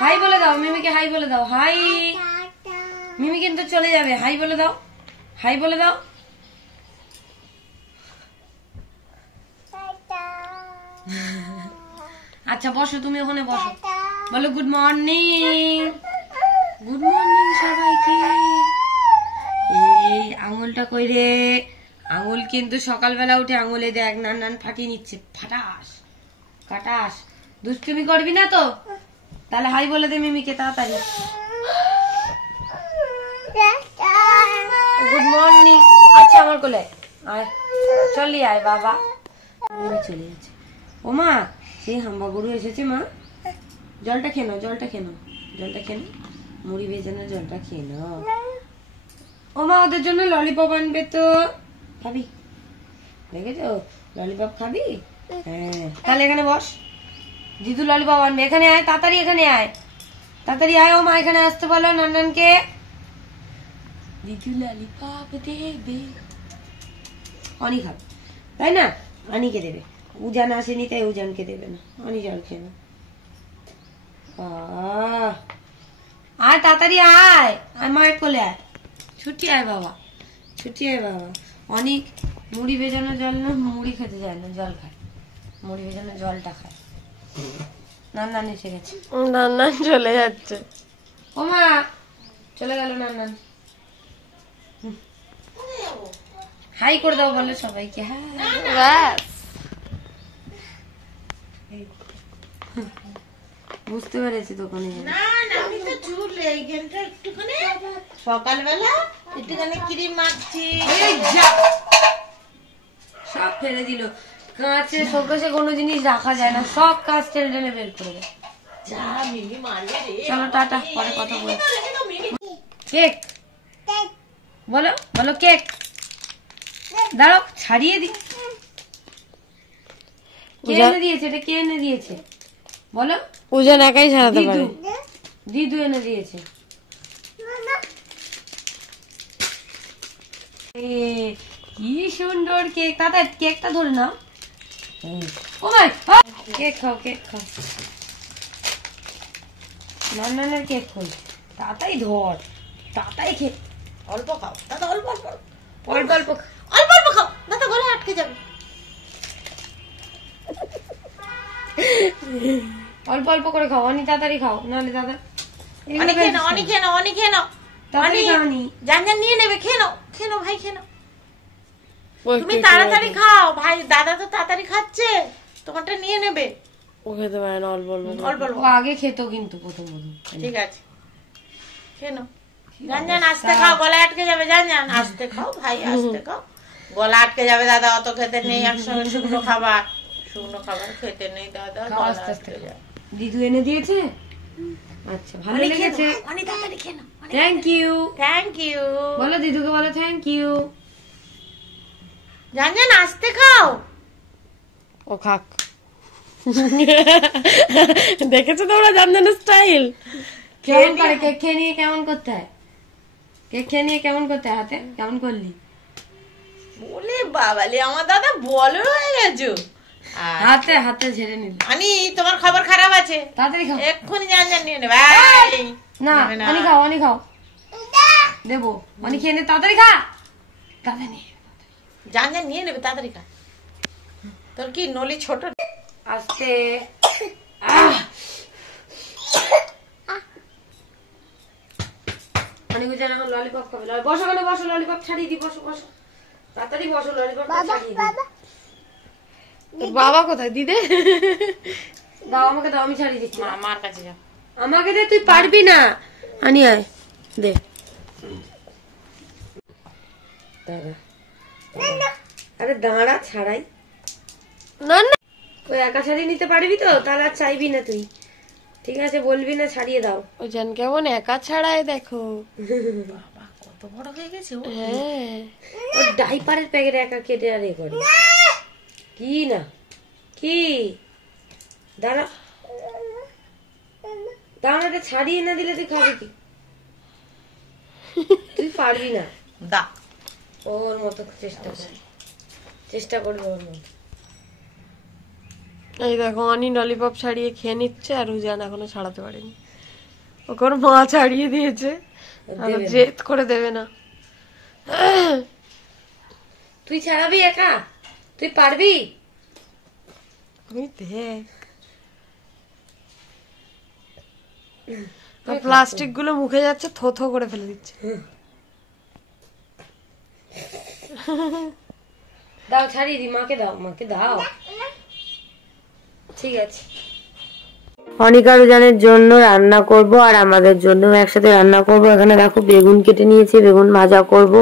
High বলে দাও মিমিকে, high বলে দাও। হাই, মিমি কিন্তু চলে যাবে। হাই বলে দাও, হাই বলে দাও। আচ্ছা বসো, তুমি ওখানে বসো, বলো গুড মর্নিং। গুড মর্নিং সবাইকে। এই আঙুলটা কই রে? আঙুল কিন্তু সকালবেলা উঠে আঙুলে দেখ নান ফাটিয়ে নিচ্ছে। ফাটাস কাটাস, দুষ্টুমি করবি না তো? তাহলে হাই বলে দে মিমিকে তাড়াতাড়ি। Good morning. আচ্ছা আমার কোলে আয়, চলি আয় বাবা। চলে যাচ্ছে। ও মা, সেই হাম্বা গরু এসেছে মা। জলটা খেয়ে নাও, জলটা খেয়ে নাও, জলটা খেয়ে নাও, মুড়ি ভেজানো জলটা খেয়ে নাও। ও মা, ওদের জন্য ললিপপ আনবে তো। খাবি? দেখেছো ললিপপ খাবি? হ্যাঁ, তাহলে এখানে বস। দিদু ললিপপ আনবে। এখানে আয় তাড়াতাড়ি, এখানে আয় তাড়াতাড়ি আয়। ও মা এখানে আসতে বলো নানকে। দিদু ললিপপ দেবে। অনি খাবে তাই না? অনিকে দেবে। উজান আসেনি তাই উজানকে দেবে না। অনি জল খেয়ে না। আয় তাড়াতাড়ি আয়, আয় মায়ের কোলে আয়। ছুটি আয় বাবা, ছুটি আয় বাবা। অনেক মুড়ি ভেজানো জল না, মুড়ি খেতে যায় না, জল খায়। মুড়ি ভেজানো জলটা খায়। নান এসে গেছে। নান চলে যাচ্ছে। ও মা চলে গেল নান। হাই করে দাও বলে সবাইকে। হ্যাঁ বুঝতে পেরেছি দোকানে আমি তো চুল এইখানটা একটুখানি সকালবেলা একটুখানি ক্রিম মাখছি। সব ফেলে দিল। কাঁচে শোকেসে কোনো জিনিস রাখা যায় না, সব কাঁচ টেনে টেনে বের করে দেয়। যা মিমি মারবে রে। চলো টাটা, পরে কথা বলছি। কেক বলো, বলো কেক। দাঁড়াও ছাড়িয়ে দি। কে এনে দিয়েছে এটা? কে এনে দিয়েছে বলো? উজান একাই ছাড়াতে পারে। দিদু এনে দিয়েছে। কি সুন্দর কেক। দাদা কেকটা ধরে নাও। ও ভাই কেক খাও, কেক খাও। নানের কেক খোল, তাড়াতাড়ি ধর, তাড়াতাড়ি খে। অল্প খাও দাদা, অল্প অল্প অল্প অল্প অল্প অল্প খাও দাদা, গলা আটকে যাবে। অল্প অল্প করে খাও। অনি তাড়াতাড়ি খাও, নাহলে দাদা অনেক খেয়ে নাও, অনেক খেয়ে নাও, অনেক খেয়ে নাও। তাড়াতাড়ি খাওনি। জান নিয়ে নেবে। খেয়ে নাও, খেয়ে নাও ভাই, খেয়ে নাও। তুমি তাড়াতাড়ি খাও ভাই, দাদা তো তাড়াতাড়ি খাচ্ছে, তোমারটা নিয়ে নেবে। ও খেতে পারে না, অল্প অল্প অল্প অল্প। ও আগে খেত কিন্তু প্রথম। ঠিক আছে খেয়ে নাও। জান আস্তে খাও, গলা আটকে যাবে। জান আস্তে খাও ভাই, আস্তে খাও, গলা আটকে যাবে। দাদা অত খেতে নেই একসঙ্গে। শুকনো খাবার খেতে নেই দাদা, গলা আটকে যাবে। দিদু এনে দিয়েছে। আচ্ছা ভালো লেগেছে। অনেক তাড়াতাড়ি খেয়ে নাও। Thank you. থ্যাংক ইউ বলো দিদুকে, বলো থ্যাংক ইউ। জান আস্তে খাও। ও খাক। দেখেছো তোমরা জানজানের স্টাইল কেমন করে কেক খেয়ে নিয়ে কেমন করতে হয়? কেক খেয়ে নিয়ে কেমন করতে হয়? হাতে কেমন করলি? বলে বাবালে আমার দাদা বলো হয়ে গেছো। হাতে হাতে ঝেড়ে নিল। আনি তোমার খবর খারাপ আছে, তাড়াতাড়ি খাও। এক্ষুনি জান নিয়ে নেবে। না অনি খাও, অনি খাও, দেবো। অনি খেয়ে নে, তাড়াতাড়ি খা। তাড়াতাড়ি জান নিয়ে নেবে, তাড়াতাড়ি খা। তোর কি নলি ছোট? আস্তে। অনেক যেন আমার ললিপপ খাবে। বসো কেন, বসো, ললিপপ ছাড়িয়ে দি। বসো বসো, তাড়াতাড়ি বসো, ললিপপ ছাড়িয়ে দি। তোর বাবা কোথায়? দিদে দাও আমাকে, দাও, আমি ছাড়িয়ে দিচ্ছি। আমার কাছে যাও। আমাকে দে, তুই পারবি না। আনি আয় দে। আরে দাঁড়া, ছাড়াই। না না ওই একা ছাড়িয়ে নিতে পারবি তো? তাহলে আর চাইবি না তুই, ঠিক আছে? বলবি না, ছাড়িয়ে দাও। উজান কেমন একা ছাড়ায় দেখো। বাবা কত বড় হয়ে গেছে ও। হ্যাঁ, ওর ডাইপারের প্যাকেট একা কেটে আর এ করে কি না। কি দাঁড়া, দাঁড়াটা ছাড়িয়ে না দিলে তুই খাবি কি? তুই পারবি না। দা ওর মতো চেষ্টা করবি ওর মতো। এই দেখো অনি ললিপপ ছাড়িয়ে খেয়ে নিচ্ছে আর উজান এখনো ছাড়াতে পারেনি। ওকে ওর মা ছাড়িয়ে দিয়েছে, আর জেদ করে দেবে না। তুই ছাড়াবি একা? তুই পারবি? দেখ প্লাস্টিক গুলো মুখে যাচ্ছে, থো থো করে ফেলে দিচ্ছে। দাও, ছাড়িয়ে দি, মাকে দাও, মাকে দাও। ঠিক আছে। অনিকা রুজানের জন্য রান্না করব আর আমাদের জন্য একসাথে রান্না করব। এখানে দেখো বেগুন কেটে নিয়েছি, বেগুন ভাজা করব।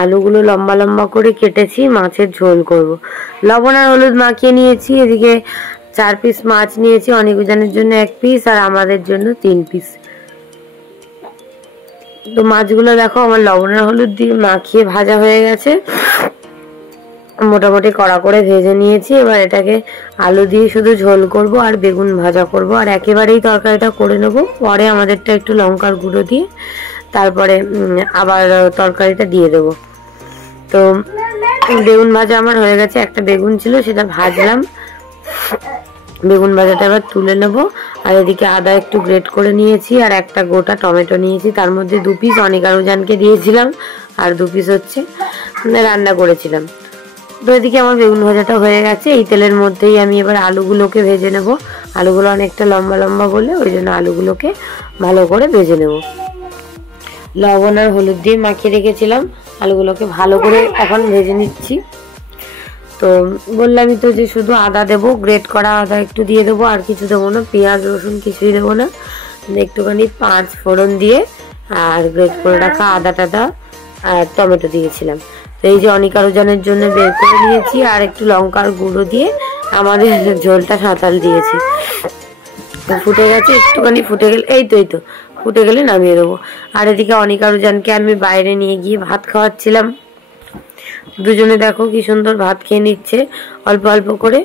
আলুগুলো লম্বা লম্বা করে কেটেছি, মাছের ঝোল করব। লবণ আর হলুদ মাখিয়ে নিয়েছি। এদিকে 4 পিস মাছ নিয়েছি, অনিকা রুজানের জন্য 1 পিস আর আমাদের জন্য 3 পিস। তো মাছগুলো দেখো আমার লবণ আর হলুদ দিয়ে মাখিয়ে ভাজা হয়ে গেছে, মোটামুটি কড়া করে ভেজে নিয়েছি। এবার এটাকে আলু দিয়ে শুধু ঝোল করব আর বেগুন ভাজা করব, আর একেবারেই তরকারিটা করে নেব। পরে আমাদেরটা একটু লঙ্কার গুঁড়ো দিয়ে তারপরে আবার তরকারিটা দিয়ে দেব। তো বেগুন ভাজা আমার হয়ে গেছে, একটা বেগুন ছিল সেটা ভাজলাম, বেগুন ভাজাটা এবার তুলে নেব। আর এদিকে আদা একটু গ্রেট করে নিয়েছি আর একটা গোটা টমেটো নিয়েছি, তার মধ্যে 2 পিস অনিকা রুজানকে দিয়েছিলাম আর 2 পিস হচ্ছে রান্না করেছিলাম। তো এদিকে আমার বেগুন ভাজাটা হয়ে গেছে। এই তেলের মধ্যেই আমি এবার আলুগুলোকে ভেজে নেব। আলুগুলো অনেকটা লম্বা লম্বা বলে ওই জন্য আলুগুলোকে ভালো করে ভেজে নেব। লবণ আর হলুদ দিয়ে মাখিয়ে রেখেছিলাম, আলুগুলোকে ভালো করে এখন ভেজে নিচ্ছি। তো বললামই তো যে শুধু আদা দেবো, গ্রেট করা আদা একটু দিয়ে দেবো, আর কিছু দেবো না, পেঁয়াজ রসুন কিছুই দেবো না। একটুখানি 5 ফোড়ন দিয়ে আর গ্রেট করে রাখা আদা টাদা আর টমেটো দিয়েছিলাম। তো এই যে অনিকা রুজানের জন্য বের করে নিয়েছি আর একটু লঙ্কার গুঁড়ো দিয়ে আমাদের ঝোলটা সাঁতাল দিয়েছি। ফুটে গেছে, একটুখানি ফুটে গেলে এই তো ফুটে গেলে নামিয়ে দেবো। আর এদিকে অনিকা রুজানকে আমি বাইরে নিয়ে গিয়ে ভাত খাওয়াচ্ছিলাম। দুজনে দেখো কি সুন্দর ভাত খেয়ে নিচ্ছে অল্প অল্প করে।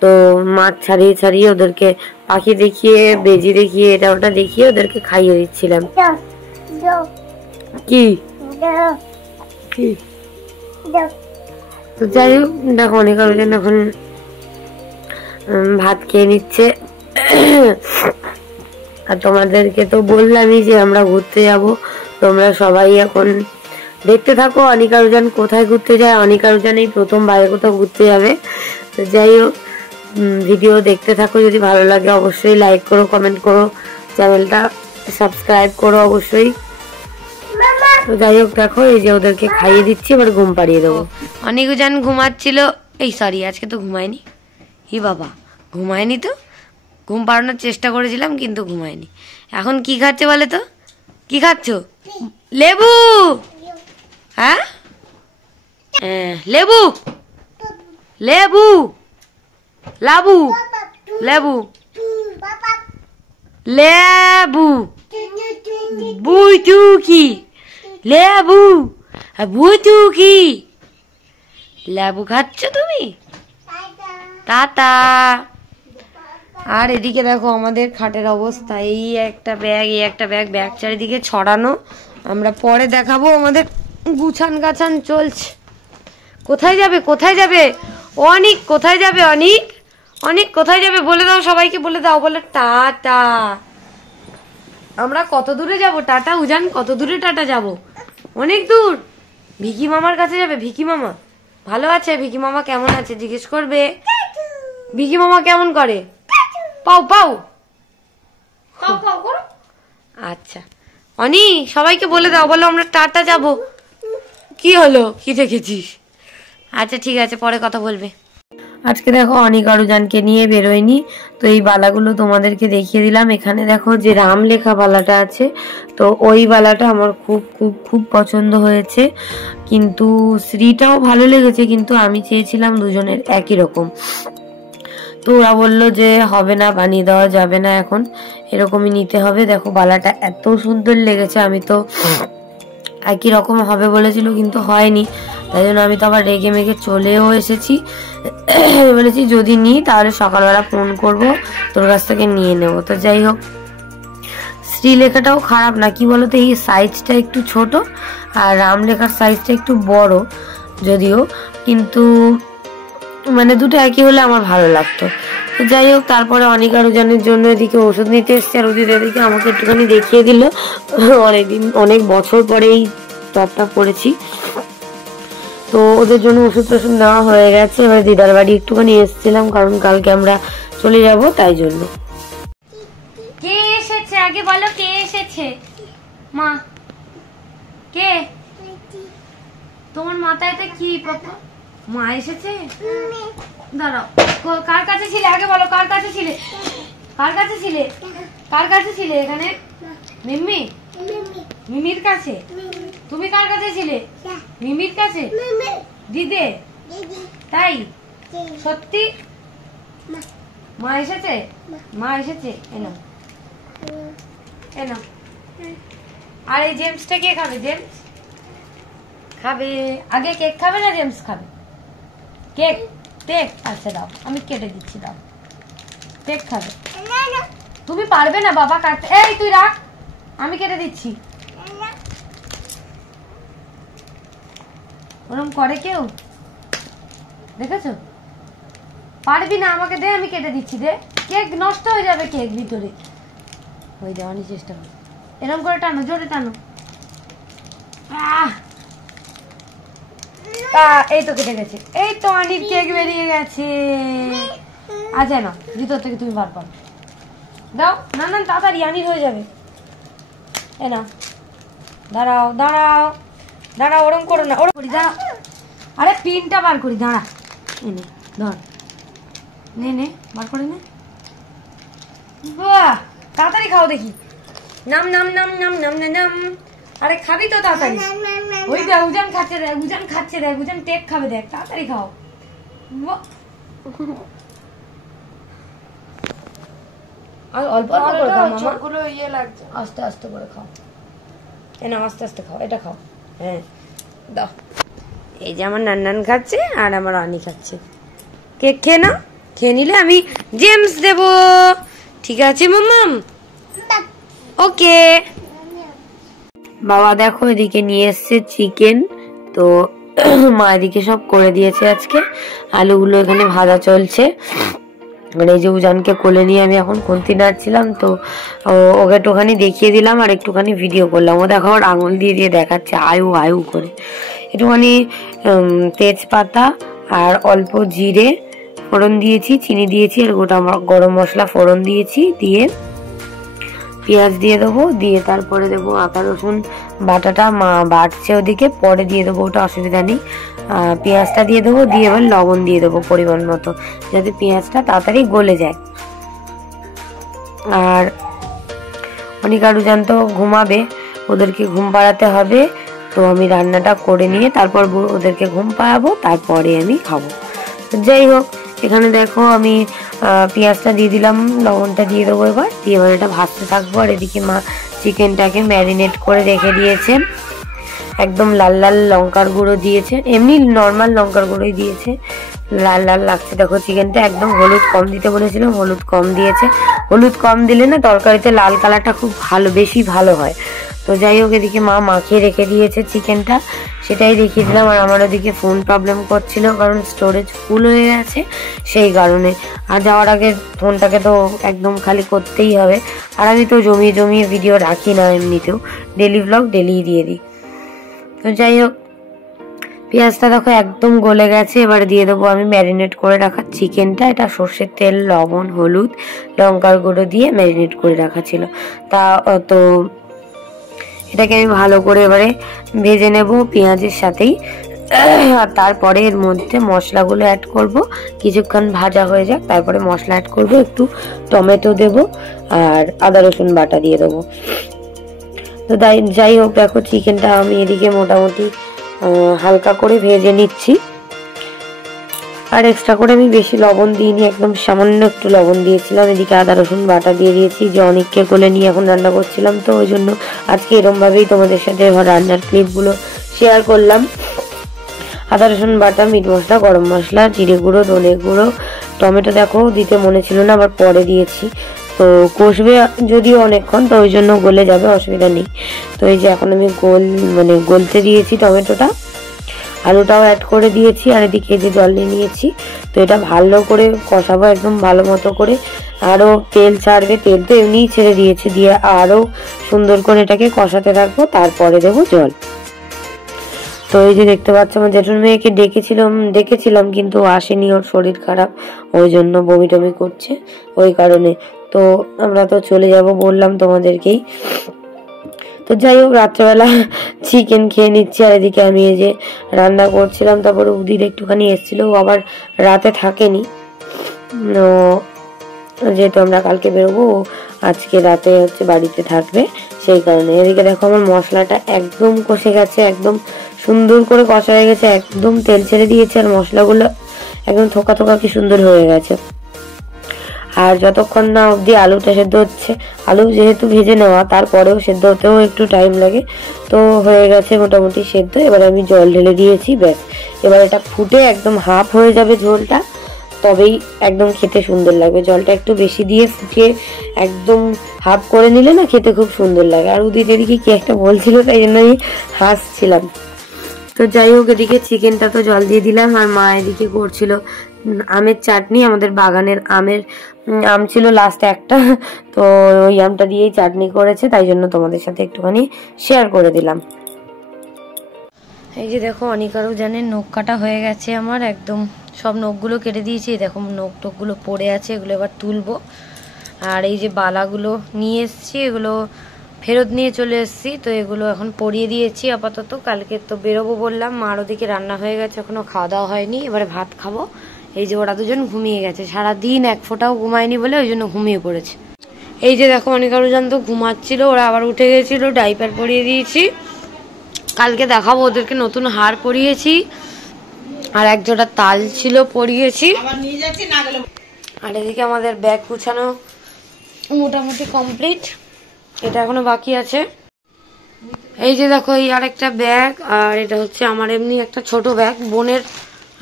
তো মাছ ছাড়িয়ে ছাড়িয়ে ওদেরকে পাখি দেখিয়ে, বেজি দেখিয়ে, এটা ওটা দেখিয়ে ওদেরকে খাইয়ে দিচ্ছিলাম। কি তো যাই হোক, দেখো অনিকা রুজান এখন ভাত খেয়ে নিচ্ছে। আর তোমাদেরকে তো বললামই যে আমরা ঘুরতে যাব, তোমরা সবাই এখন দেখতে থাকো অনিকা রুজান কোথায় ঘুরতে যায়। অনিকা রুজান এই প্রথম বাইরে কোথাও ঘুরতে যাবে। তো যাই হোক, ভিডিও দেখতে থাকো, যদি ভালো লাগে অবশ্যই লাইক করো, কমেন্ট করো, চ্যানেলটা সাবস্ক্রাইব করো অবশ্যই। তো যাই হোক, দেখো এই যে ওদেরকে খাইয়ে দিচ্ছি, এবার ঘুম পাড়িয়ে দেবো। অনিকা রুজান ঘুমাচ্ছিল, এই সরি আজকে তো ঘুমায়নি। হি বাবা, ঘুমায়নি তো, ঘুম পাড়ানোর চেষ্টা করেছিলাম কিন্তু ঘুমায়নি। এখন কি খাচ্ছে বলে তো? কি খাচ্ছ? লেবু? হ্যাঁ, লেবু লেবু লাবু লেবু লেবু বুটুকি লেবু বুটুকি লেবু খাচ্ছ তুমি? টাটা। আর এদিকে দেখো আমাদের খাটের অবস্থা, এই একটা ব্যাগ, এই একটা ব্যাগ, ব্যাগ চারিদিকে ছড়ানো। আমরা পরে দেখাবো, আমাদের গুছান গাছান চলছে। কোথায় যাবে, কোথায় যাবে অনিক, কোথায় যাবে অনিক? অনিক কোথায় যাবে বলে দাও, সবাইকে বলে দাও, বলে টাটা। আমরা কত দূরে যাব? টাটা উজান, কত দূরে টাটা যাব? অনেক দূর। ভিকি মামার কাছে যাবে। ভিকি মামা ভালো আছে? ভিকি মামা কেমন আছে জিজ্ঞেস করবে। ভিকি মামা কেমন করে? পাও পাও পাও পাও করো। আচ্ছা অনি, সবাইকে বলে দাও, বলো আমরা টাটা যাব। কি হলো, কি দেখেছিস? আচ্ছা ঠিক আছে, পরে কথা বলবে। আজকে দেখো অনিকা রুজানকে নিয়ে বেরোয়নি, তো এই বালাগুলো তোমাদেরকে দেখিয়ে দিলাম। এখানে দেখো যে রাম লেখা বালাটা আছে, তো ওই বালাটা আমার খুব খুব খুব পছন্দ হয়েছে, কিন্তু শ্রীটাও ভালো লেগেছে, কিন্তু আমি চেয়েছিলাম দুজনের একই রকম। তো ওরা বললো যে হবে না, বানিয়ে দেওয়া যাবে না, এখন এরকমই নিতে হবে। দেখো বালাটা এত সুন্দর লেগেছে, আমি তো একই রকম হবে বলেছিল কিন্তু হয়নি, তাই জন্য আমি তো আবার রেগে মেগে চলেও এসেছি। বলেছি যদি নিই তাহলে সকালবেলা ফোন করব, তোর কাছ থেকে নিয়ে নেব। তো যাই হোক, শ্রী লেখাটাও খারাপ না, কি বলতো এই সাইজটা একটু ছোট আর রাম লেখার সাইজটা একটু বড় যদিও, কিন্তু মানে দুটো একই হলে আমার ভালো লাগতো। তো যাই হোক, তারপরে অনিক আর উজানের জন্য এদিকে ওষুধ নিতে এসছে, আর ওদের এদিকে আমাকে একটুখানি দেখিয়ে দিল। অনেক বছর পরে এই টপটা পরেছি। তো ওদের জন্য ওষুধ টষুধ নেওয়া হয়ে গেছে। এবার দিদার বাড়ি একটুখানি এসেছিলাম, কারণ কালকে আমরা চলে যাব, তাই জন্য। কে এসেছে আগে বলো, কে এসেছে? মা কে? তোমার মাথায় তো কি পাপা? মা এসেছে? দাঁড়াও, কার কাছে ছিলে আগে বলো, কার কাছে ছিলে? কার কাছে ছিলে? কার কাছে ছিলে এখানে? মিম্মি? মিমির কাছে? তুমি কার কাছে ছিলে? মিমির কাছে? দিদে? তাই সত্যি? মা এসেছে? মা এসেছে? এনো এনো। আর এই জেমসটা কে খাবে? জেমস খাবে আগে? কেক খাবে না জেমস খাবে? কেক? কেক? আচ্ছা দাও, আমি কেটে দিচ্ছি, দাও। কেক খাবে? তুমি পারবে না বাবা কাটতে। এই তুই রাখ, আমি কেটে দিচ্ছি। ওরম করে কেউ? দেখেছো? পারবি না, আমাকে দে, আমি কেটে দিচ্ছি। দে, কেক নষ্ট হয়ে যাবে, কেক ভিতরে হয়ে যাওয়ার চেষ্টা করো। এরকম করে টানো, জোরে টানো। এই তো কেটে গেছে, এই তো অনেক কেক বেরিয়ে গেছে। আচ্ছা না, ভিতর থেকে তুমি বার পারো, দাও। না না তাড়াতাড়ি, আনির হয়ে যাবে। এ না, দাঁড়াও দাঁড়াও দাঁড়াও, ওরম করো না, ওরম করি, দাঁড়াও। আরে পিনটা বার করি, দাঁড়া। এনে ধর, নে নে, বার করে নে। বাহ, তাড়াতাড়ি খাও দেখি। নাম নাম নাম নাম নাম নাম। আরে খাবি তো তাড়াতাড়ি। ওই দেখ উজান খাচ্ছে, দেখ উজান খাচ্ছে, দেখ উজান কেক খাবে, দেখ তাড়াতাড়ি খাও। আর অল্প অল্প করে খাও মামা, ইয়ে লাগছে। আস্তে আস্তে করে খাও। এ না, আস্তে আস্তে খাও, এটা খাও। হ্যাঁ দাও। এই যে আমার নান্নান খাচ্ছে আর আমার রানী খাচ্ছে। কেক খেয়ে নাও, খেয়ে নিলে আমি জেমস দেব। ঠিক আছে মাম্মাম? ওকে। বাবা দেখো এদিকে নিয়ে এসছে চিকেন, তো মা এদিকে সব করে দিয়েছে আজকে। আলুগুলো এখানে ভাজা চলছে। মানে এই যে উজানকে কোলে নিয়ে আমি এখন খুন্তি নাড়ছিলাম, তো ওকে একটুখানি দেখিয়ে দিলাম আর একটুখানি ভিডিও করলাম। ও দেখো আবার আঙুল দিয়ে দিয়ে দেখাচ্ছে আয়ু আয়ু করে। একটুখানি তেজপাতা আর অল্প জিরে ফোড়ন দিয়েছি, চিনি দিয়েছি আর গোটা গরম মশলা ফোড়ন দিয়েছি, দিয়ে পেঁয়াজ দিয়ে দেবো, দিয়ে তারপরে দেবো আদা রসুন বাটাটা। মা বাটছে ওদিকে, পরে দিয়ে দেবো, ওটা অসুবিধা নেই। পেঁয়াজটা দিয়ে দেবো, দিয়ে এবার লবণ দিয়ে দেবো পরিমাণ মতো, যাতে পেঁয়াজটা তাড়াতাড়ি গলে যায়। আর অনিক আর উজান তো ঘুমাবে, ওদেরকে ঘুম পাড়াতে হবে। তো আমি রান্নাটা করে নিয়ে তারপর ওদেরকে ঘুম পাড়াবো, তারপরে আমি খাবো। যাই হোক, এখানে দেখো আমি পেঁয়াজটা দিয়ে দিলাম, লবণটা দিয়ে দেবো এবার, দিয়ে এবার এটা ভাজতে থাকবো। আর এদিকে মা চিকেনটাকে ম্যারিনেট করে রেখে দিয়েছে, একদম লাল লাল লঙ্কার গুঁড়ো দিয়েছে, এমনি নর্মাল লঙ্কার গুঁড়োই দিয়েছে। লাল লাল লাগছে দেখো চিকেনটা, একদম হলুদ কম দিতে বলেছিলাম, হলুদ কম দিয়েছে। হলুদ কম দিলে না তরকারিতে লাল কালারটা খুব ভালো, বেশি ভালো হয়। তো যাই হোক, এদিকে মা মাখিয়ে রেখে দিয়েছে চিকেনটা, সেটাই দেখিয়ে দিলাম। আর আমার ওদিকে ফোন প্রবলেম করছিল, কারণ স্টোরেজ ফুল হয়ে গেছে, সেই কারণে। আর যাওয়ার আগে ফোনটাকে তো একদম খালি করতেই হবে। আর আমি তো জমিয়ে জমিয়ে ভিডিও রাখি না, এমনিতেও ডেলি ব্লগ ডেলিই দিয়ে দিই। তো যাই হোক, পেঁয়াজটা দেখো একদম গলে গেছে। এবার দিয়ে দেবো আমি ম্যারিনেট করে রাখা চিকেনটা। এটা সর্ষের তেল, লবণ, হলুদ, লঙ্কার গুঁড়ো দিয়ে ম্যারিনেট করে রাখা ছিল। তো এটাকে আমি ভালো করে এবারে ভেজে নেব পেঁয়াজের সাথেই। আর তারপরে এর মধ্যে মশলাগুলো অ্যাড করব, কিছুক্ষণ ভাজা হয়ে যাক, তারপরে মশলা অ্যাড করব, একটু টমেটো দেব আর আদা রসুন বাটা দিয়ে দেবো। তো যাই হোক, দেখো চিকেনটা আমি এদিকে মোটামুটি হালকা করে ভেজে নিচ্ছি। আর এক্সট্রা করে আমি বেশি লবণ দিইনি, একদম সামান্য একটু লবণ দিয়েছিলাম। এদিকে আদা রসুন বাটা দিয়ে দিয়েছি, যে অনেককে কোলে নিয়ে এখন রান্না করছিলাম, তো ওই জন্য আজকে এরমভাবেই তোমাদের সাথে রান্নার ক্লিপগুলো শেয়ার করলাম। আদা রসুন বাটা, মিট মশলা, গরম মশলা, জিরে গুঁড়ো, ধনে গুঁড়ো, টমেটো দেখো দিতে মনে ছিল না, আবার পরে দিয়েছি। তো কষবে যদিও অনেকক্ষণ, তো ওই জন্য গলে যাবে, অসুবিধা নেই। তো এই যে এখন আমি গলতে দিয়েছি টমেটোটা। আলুটাও অ্যাড করে দিয়েছি, আর এদিকে যে জল নিয়ে নিয়েছি। তো এটা ভালো করে কষাবো একদম ভালো মতো করে, আরও তেল ছাড়বে, তেল তো এমনিই ছেড়ে দিয়েছি, দিয়ে আরও সুন্দর করে এটাকে কষাতে থাকবো, তারপরে দেবো জল। তো এই যে দেখতে পাচ্ছ আমার জেঠুর মেয়েকে ডেকেছিলাম কিন্তু আসেনি, ওর শরীর খারাপ, ওই জন্য বমি টমি করছে, ওই কারণে। তো আমরা তো চলে যাব বললাম তোমাদেরকেই। তো যাই হোক, রাত্রেবেলা চিকেন খেয়ে নিচ্ছি, আর এদিকে আমি এই যে রান্না করছিলাম। তারপরে উদির একটুখানি এসেছিল, ও আবার রাতে থাকেনি, যেহেতু আমরা কালকে বেরোবো, আজকে রাতে হচ্ছে বাড়িতে থাকবে, সেই কারণে। এদিকে দেখো আমার মশলাটা একদম কষে গেছে, একদম সুন্দর করে কষা হয়ে গেছে, একদম তেল ছেড়ে দিয়েছে, আর মশলাগুলো একদম থোকা থোকা কি সুন্দর হয়ে গেছে। আর যতক্ষণ না অবধি আলুটা সেদ্ধ হচ্ছে, আলু যেহেতু ভেজে নেওয়া, তারপরেও সেদ্ধ হতেও একটু টাইম লাগে। তো হয়ে গেছে মোটামুটি সেদ্ধ, এবার আমি জল ঢেলে দিয়েছি, ব্যাস। এবার এটা ফুটে একদম হাফ হয়ে যাবে ঝোলটা, তবেই একদম খেতে সুন্দর লাগবে। জলটা একটু বেশি দিয়ে ফুটিয়ে একদম হাফ করে নিলে না খেতে খুব সুন্দর লাগে। আর উদিত এদিকে কি একটা বলছিল, তাই জন্য আমি হাসছিলাম। তো যাই হোক, এদিকে চিকেনটা তো জল দিয়ে দিলাম, আর মা এদিকে করছিল আমের চাটনি। আমাদের বাগানের আম ছিল লাস্ট একটা, তো ওই আমটা দিয়েই চাটনি করেছে, তাই জন্য তোমাদের সাথে একটুখানি শেয়ার করে দিলাম। এই যে দেখো, অনিকারও জানেন নখ কাটা হয়ে গেছে আমার, একদম সব নখগুলো কেটে দিয়েছি। দেখো নখ টোকগুলো পড়ে আছে, এগুলো এবার তুলবো। আর এই যে বালাগুলো নিয়ে এসছি, এগুলো ফেরত নিয়ে চলে এসেছি, তো এগুলো এখন পরিয়ে দিয়েছি আপাতত। কালকে তো বেরোবো বললাম, মার ওদিকে রান্না হয়ে গেছে, এখনো খাওয়া দাওয়া হয়নি, এবারে ভাত খাবো। এই যে ওরা দুজন ঘুমিয়ে গেছে, সারাদিন এক ফোঁটাও ঘুমায়নি বলে ওই জন্য ঘুমিয়ে পড়েছে। এই যে দেখো, অনিকারুজান তো ঘুমাচ্ছিল, ওরা আবার উঠে গেছিল, ডাইপার পরিয়ে দিয়েছি। কালকে দেখাবো ওদেরকে, নতুন হার পরিয়েছি, আর এক জোড়া তাল ছিল পরিয়েছি। আর এদিকে আমাদের ব্যাগ গুছানো মোটামুটি কমপ্লিট, এটা এখনো বাকি আছে। এই যে দেখো, এই আর একটা ব্যাগ, আর এটা হচ্ছে আমার এমনি একটা ছোট ব্যাগ, বোনের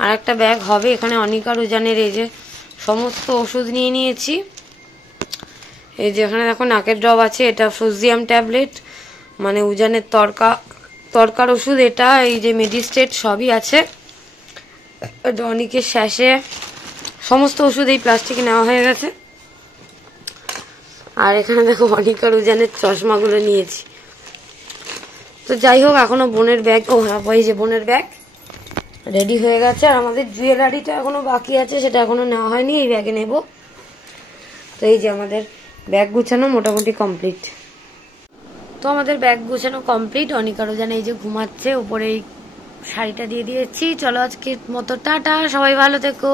আর একটা ব্যাগ হবে। এখানে অনিকা রুজানের এই যে সমস্ত ওষুধ নিয়ে নিয়েছি। এই যে এখানে দেখো নাকের ড্রপ আছে, এটা ফ্রুজিয়াম ট্যাবলেট, মানে উজানের তরকার ওষুধ এটা। এই যে মেডিস্টেট সবই আছে, অনেকের শ্বাসে সমস্ত ওষুধ এই প্লাস্টিকে নেওয়া হয়ে গেছে। আর এখানে দেখো অনিকা রুজানের চশমাগুলো নিয়েছি। তো যাই হোক, এখনো বোনের ব্যাগ, ও হ্যাঁ ওই যে বোনের ব্যাগ রেডি হয়ে গেছে। আর আমাদের জুয়েলারিটা এখনো বাকি আছে, সেটা এখনো নেওয়া হয়নি, এই ব্যাগে নেব। তো এই যে আমাদের ব্যাগ গুছানো মোটামুটি কমপ্লিট। তো আমাদের ব্যাগ গুছানো কমপ্লিট। অনিকা রোজান এই যে ঘুমাচ্ছে, উপরে এই শাড়িটা দিয়ে দিয়েছি। চলো আজকের মতো টাটা, সবাই ভালো থেকো।